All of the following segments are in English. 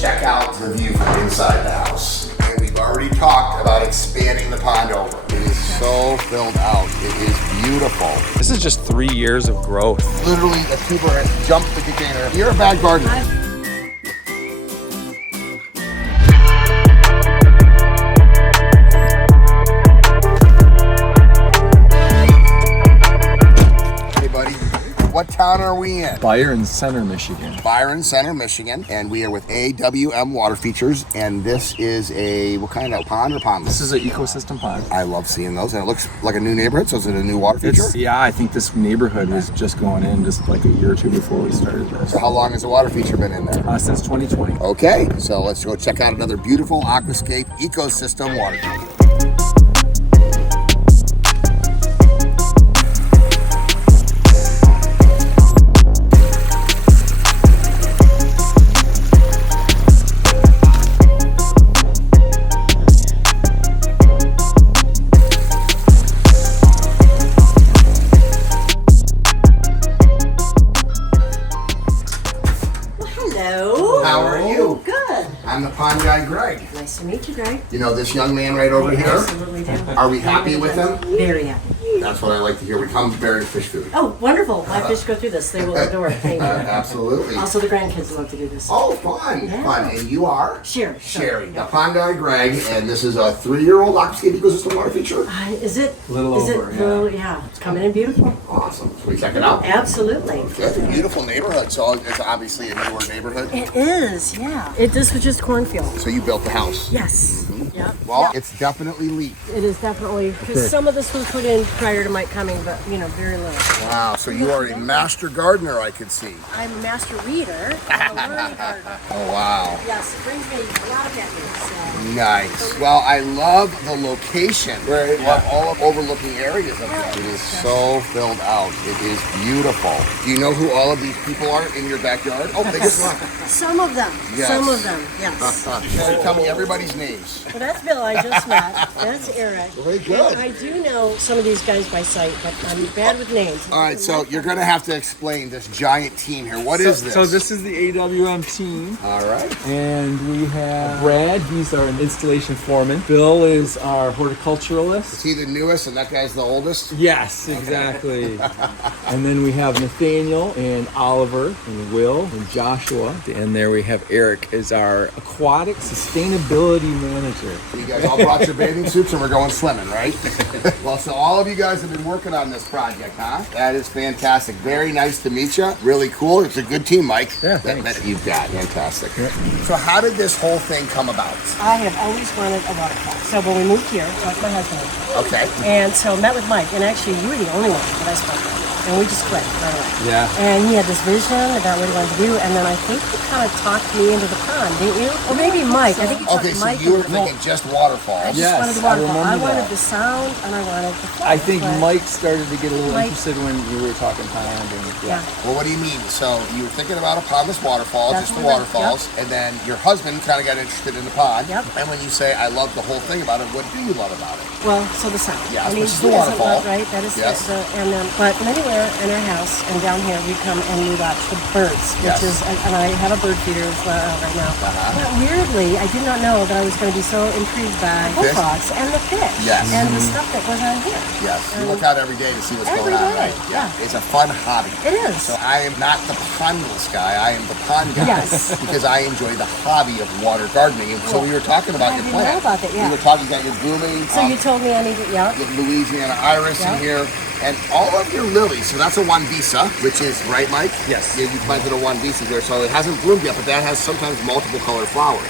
check out the view from inside the house. And we've already talked about expanding the pond over. It is so filled out. It is beautiful. This is just 3 years of growth. Literally, a tuber has jumped the container. You're a bad gardener. What town are we in? Byron Center, Michigan. Byron Center, Michigan. And we are with AWM Water Features. And this is a, what kind of pond or pondless? This is an ecosystem pond. I love seeing those. And it looks like a new neighborhood. So is it a new water feature? Yeah, I think this neighborhood was just going in just like a year or two before we started this. So how long has the water feature been in there? Since 2020. Okay, so let's go check out another beautiful Aquascape ecosystem water feature. How are you? Good. I'm the pond guy, Greg. Nice to meet you, Greg. You know this young man right over here? Absolutely do. Are we happy with him? Very happy. That's what I like to hear. We come bearing fish food. Oh, wonderful. My fish go through this. They will adore it. Thank you. Absolutely. Also, the grandkids love to do this. Oh, fun. Yeah. Fun. And you are? Sherry. Sherry. Yeah. The pond guy, Greg. And this is a 3-year-old Aquascape ecosystem water feature? Is it? A little over, yeah. Yeah. It's coming in beautiful. Awesome. Should we check it out? Absolutely. It's a beautiful neighborhood. So it's obviously a newer neighborhood. It is, yeah. This was just cornfield. So you built the house? Yes. Yep. Well, Yep. it's definitely leaf. It is definitely, because some of this was put in prior to Mike coming, but, very little. Wow. So you are a master gardener, I could see. I'm a master weeder, I'm a learning gardener. Oh, wow. Yes, it brings me a lot of happiness. Nice. Well, I love the location. Where you have all of overlooking areas of it. It is so filled out. It is beautiful. Do you know who all of these people are in your backyard? Oh, they just left. Some of them. Yes. Some of them, yes. So tell me everybody's names. Well, that's Bill I just met. That's Eric. Very good. And I do know some of these guys by sight, but I'm bad with names. All right, so you're going to have to explain this giant team here. What is this? So this is the AWM team. All right. And we have Brad, he's our installation foreman. Bill is our horticulturalist. Is he the newest and that guy's the oldest? Yes, exactly. And then we have Nathaniel and Oliver and Will and Joshua. And there we have Eric as our aquatic sustainability manager. You guys all brought your bathing suits and we're going swimming, right? Well, so all of you guys have been working on this project, huh? That is fantastic. Very nice to meet you. Really cool. It's a good team, Mike. Yeah, that you've got. Fantastic. Yeah. So how did this whole thing come about? I have always wanted a waterfall. So when we moved here, like my husband, Okay. and so met with Mike, and actually you were the only one that I spoke with. And we just clicked right away. Yeah. And he had this vision about what he wanted to do, and then I think you kind of talked me into the pond, didn't you? Or maybe Mike. I think you talked Okay, so Mike you were into thinking just waterfalls. I just Yes, wanted the I waterfall. remember I wanted that. the sound, and I wanted the flow. I think but- Mike started to get a little Mike- interested when you were talking pond. And, Yeah. Well, what do you mean? So you were thinking about a pondless waterfall, That's just the what we went, waterfalls, and then your husband kind of got interested in the pond. Yep. And when you say, I love the whole thing about it, what do you love about it? Well, so the sound. Yeah, I mean, which is the who doesn't waterfall. love, right? That is Yes. and then, but anywhere in our house and down here, we come and we watch the birds, which Yes. is, and I have a bird feeder as well right now. But weirdly, I did not know that I was going to be so intrigued by Fish? bullfrogs and the fish Yes. and the stuff that goes on here. Yes. You look out every day to see what's Every going on, day, right? yeah. It's a fun hobby. It is. So I am not the pondless guy, I am the pond guy. Yes. Because I enjoy the hobby of water gardening. And so we were talking about I your didn't plant. know about that, yeah. We were talking about your blooming. So you told me I needed, yeah. Get Louisiana iris in Yeah. here, and all of your lilies. So that's a one visa, which is right, Mike. Yes. Yeah, you planted a one visa here, so it hasn't bloomed yet, but that has sometimes multiple colored flowers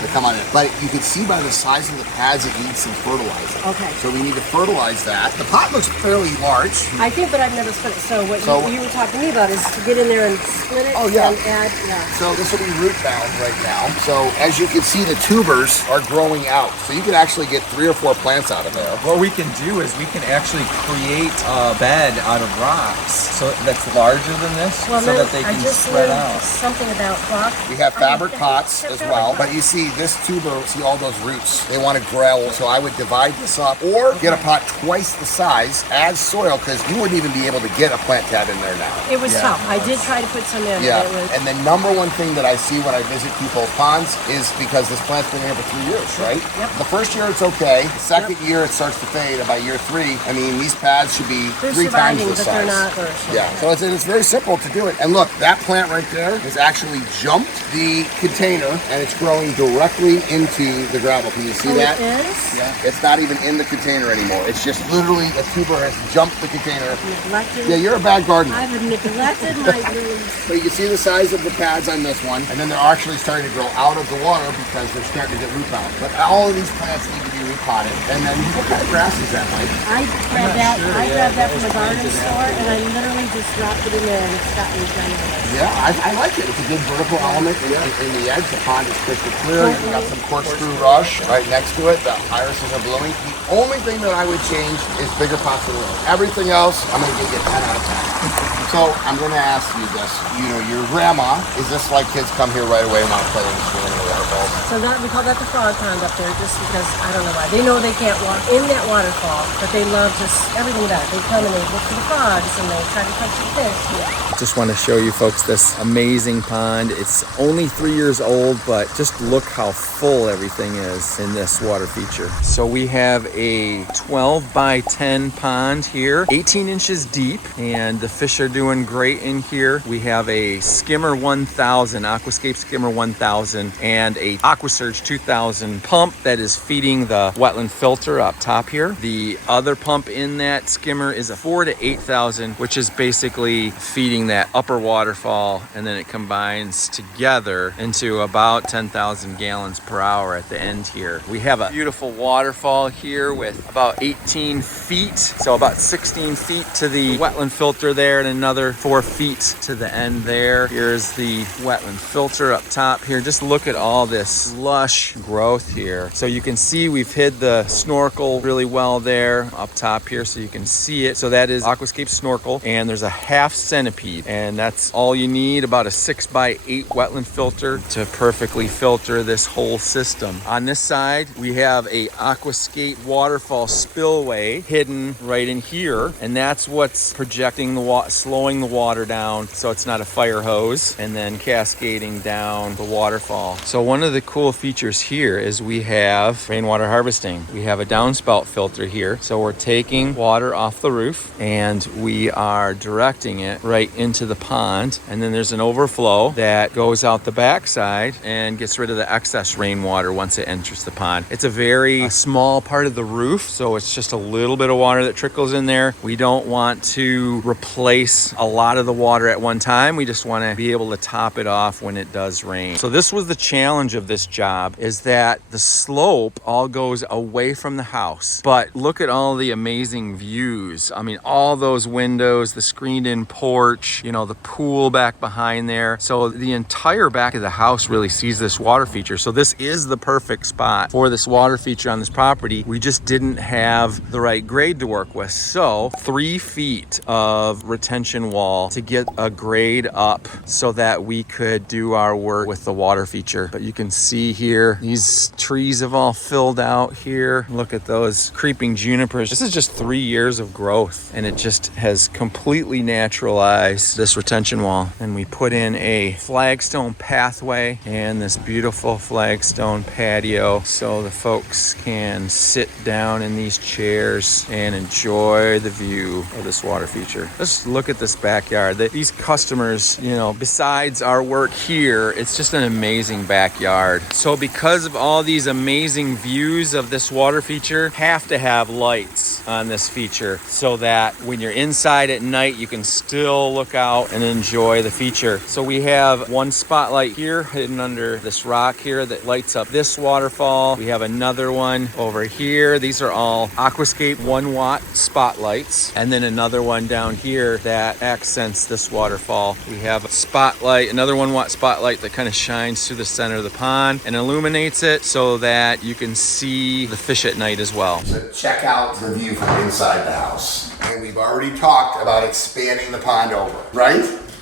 that come on it. But you can see by the size of the pads, it needs some fertilizer. Okay. So we need to fertilize that. The pot looks fairly large. I think, but I've never split it. So what So- you were talking to me about is to get in there and split it Oh, yeah. and add, yeah. So this will be root bound right now. So as you can see, the tubers are growing out. So you can actually get 3 or 4 plants out of there. What we can do is we can actually create a bed out of rocks so that's larger than this, Well, so then that they I can just spread learned out. something about rock. We have fabric pots as well, but you see this tuber, see all those roots, they want to grow, so I would divide this up or get a pot twice the size as soil, because you wouldn't even be able to get a plant tab in there now. It was tough. I did try to put some in. Yeah, But it was, and the number one thing that I see when I visit people's ponds is because this plant's been here for 3 years, right? Yep. The first year it's okay, the second year it starts to fade, and by year 3, I mean, these pads should be they're 3 times surviving, the but size. they're not flourishing. Yeah, so it's very simple to do it. And look, that plant right there has actually jumped the container and it's growing directly into the gravel. Can you see Oh, that? it is? Yeah. It's not even in the container anymore. It's just literally a tuber has jumped the container. Neglected. Yeah, you're a bad gardener. I've neglected my roots. So you can see the size of the pads on this one, and then they're actually starting to grow out of the water because they're starting to get root bound. But all of these plants need to be repotted. And then what kind of grass is that, Mike? I grabbed that. I grabbed that from the garden store, and I literally just dropped it in there, and it's gotten done. Yeah, I like it. It's a good vertical element in the edge. The pond is crystal clear. You've got some corkscrew rush right next to it. The irises are blooming. The only thing that I would change is bigger pots of room. Everything else, I'm going to give you a 10 out of 10. So I'm going to ask you this. You know, your grandma, is this like kids come here right away and want to play in the swimming in the waterfalls? So we call that the frog pond up there, just because I don't know why. They know they can't walk in that waterfall, but they love just everything about it. They come and they look for the frogs and they try to catch the fish. Just want to show you folks this amazing pond. It's only 3 years old, but just look how full everything is in this water feature. So we have a 12 by 10 pond here, 18 inches deep, and the fish are doing great in here. We have a Skimmer 1000, Aquascape Skimmer 1000, and a AquaSurge 2000 pump that is feeding the wetland filter up top here. The other pump in that skimmer is a 4,000 to 8,000, which is basically feeding that upper waterfall, and then it combines together into about 10,000 gallons per hour at the end here. We have a beautiful waterfall here with about 18 feet, so about 16 feet to the wetland filter there, and another 4 feet to the end there. Here's the wetland filter up top here. Just look at all this lush growth here. So you can see we've hid the snorkel really well there up top here, so you can see it. So that is Aquascape snorkel, and there's a half centipede, and that's all you need, about a 6x8 wetland filter to perfectly filter this whole system. On this side, we have a Aquascape waterfall spillway hidden right in here, and that's what's projecting the water, slowing the water down so it's not a fire hose, and then cascading down the waterfall. So one of the cool features here is we have rainwater harvesting. We have a downspout filter here, so we're taking water off the roof and we are directing it right into the pond, and then there's an overflow that goes out the backside and gets rid of the excess rainwater once it enters the pond. It's a very small part of the roof, so it's just a little bit of water that trickles in there. We don't want to replace a lot of the water at one time. We just want to be able to top it off when it does rain. So this was the challenge of this job, is that the slope all goes away from the house, but look at all the amazing views. I mean, all those windows, the screened in porch, you know, the pool back behind there. So the entire back of the house really sees this water feature. So this is the perfect spot for this water feature on this property. We just didn't have the right grade to work with. So 3 feet of retention wall to get a grade up so that we could do our work with the water feature. But you can see here, these trees have all filled out here. Look at those creeping junipers. This is just 3 years of growth, and it just has completely naturalized this retention wall. And we put in a flagstone pathway and this beautiful flagstone patio so the folks can sit down in these chairs and enjoy the view of this water feature. Just look at this backyard. These customers, you know, besides our work here, it's just an amazing backyard. So because of all these amazing views of this water feature, have to have lights on this feature so that when you're inside at night, you can still look out and enjoy the feature. So we have one spotlight here hidden under this rock here that lights up this waterfall. We have another one over here. These are all Aquascape 1-watt spotlights, and then another one down here that accents this waterfall. We have a spotlight, another 1-watt spotlight that kind of shines through the center of the pond and illuminates it so that you can see the fish at night as well. So check out the view from inside the house. And we've already talked about expanding the pond over, right?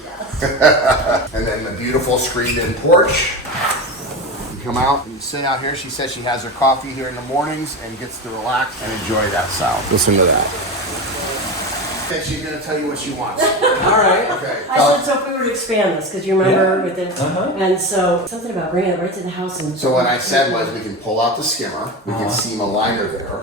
Yes. And then the beautiful screened-in porch. You come out and sit out here. She says she has her coffee here in the mornings and gets to relax and enjoy that sound. Listen to that. And she's going to tell you what she wants. All right. Okay. I said, so if we were to expand this, because you remember with it, and so something about bringing it right to the house. And So what I said was we can pull out the skimmer, we can seam a liner there,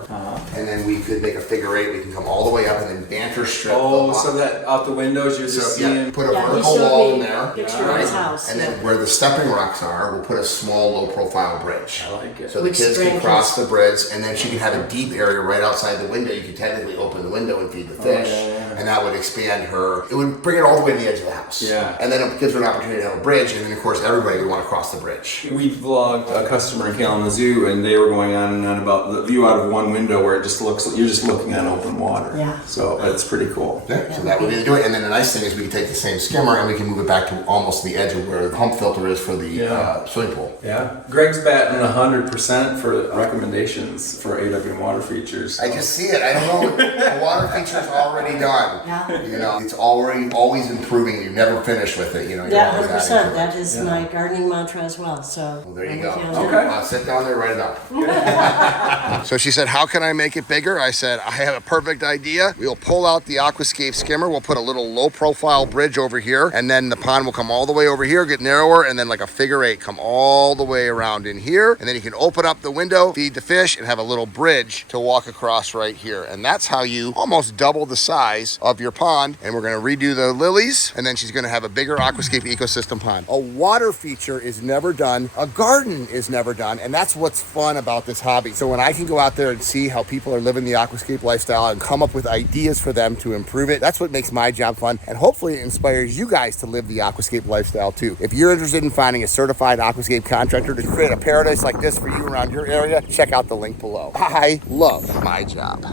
and then we could make a figure eight. We can come all the way up and then banter strip. Oh, so that out the windows you're just seeing. Put a yeah, he vertical showed wall me in there, a picture of his house. and then where the stepping rocks are, we'll put a small, low-profile bridge. I like it. So the With kids can sprinklers. cross the bridge, and then she can have a deep area right outside the window. You can technically open the window and feed the fish, and that would expand her. It would bring it all the way to the edge of the house. Yeah. And then it gives her an opportunity to have a bridge, and then of course everybody would want to cross the bridge. We vlogged a customer in Kalamazoo, and they were going on and on about the view out of one window where it just looks, you're just looking at open water. Yeah. So it's pretty cool. Yeah, so that would be the do it. And then the nice thing is we can take the same skimmer and we can move it back to almost the edge of where the pump filter is for the swimming pool. Yeah. Greg's batting 100% for recommendations for AW water features. I just see it. I don't know. The water feature is already done. Yeah. You know, it's already always improving. You never finish with it. You know, you're Yeah, always 100%. adding to it. That is my gardening mantra as well. So Well, there you go. Okay. Sit down there, write it up. So she said, how can I make it bigger? I said, I have a perfect idea. We'll pull out the Aquascape skimmer. We'll put a little low profile bridge over here. And then the pond will come all the way over here, get narrower. And then like a figure eight, come all the way around in here. And then you can open up the window, feed the fish, and have a little bridge to walk across right here. And that's how you almost double the size of your pond. And we're going to redo the lilies. And then she's going to have a bigger Aquascape ecosystem pond. A water feature is never done. A garden is never done. And that's what's fun about this hobby. So when I can go out there and see how people are living the aquascape lifestyle and come up with ideas for them to improve it, that's what makes my job fun. And hopefully it inspires you guys to live the aquascape lifestyle too. If you're interested in finding a certified aquascape contractor to create a paradise like this for you around your area, check out the link below. I love my job.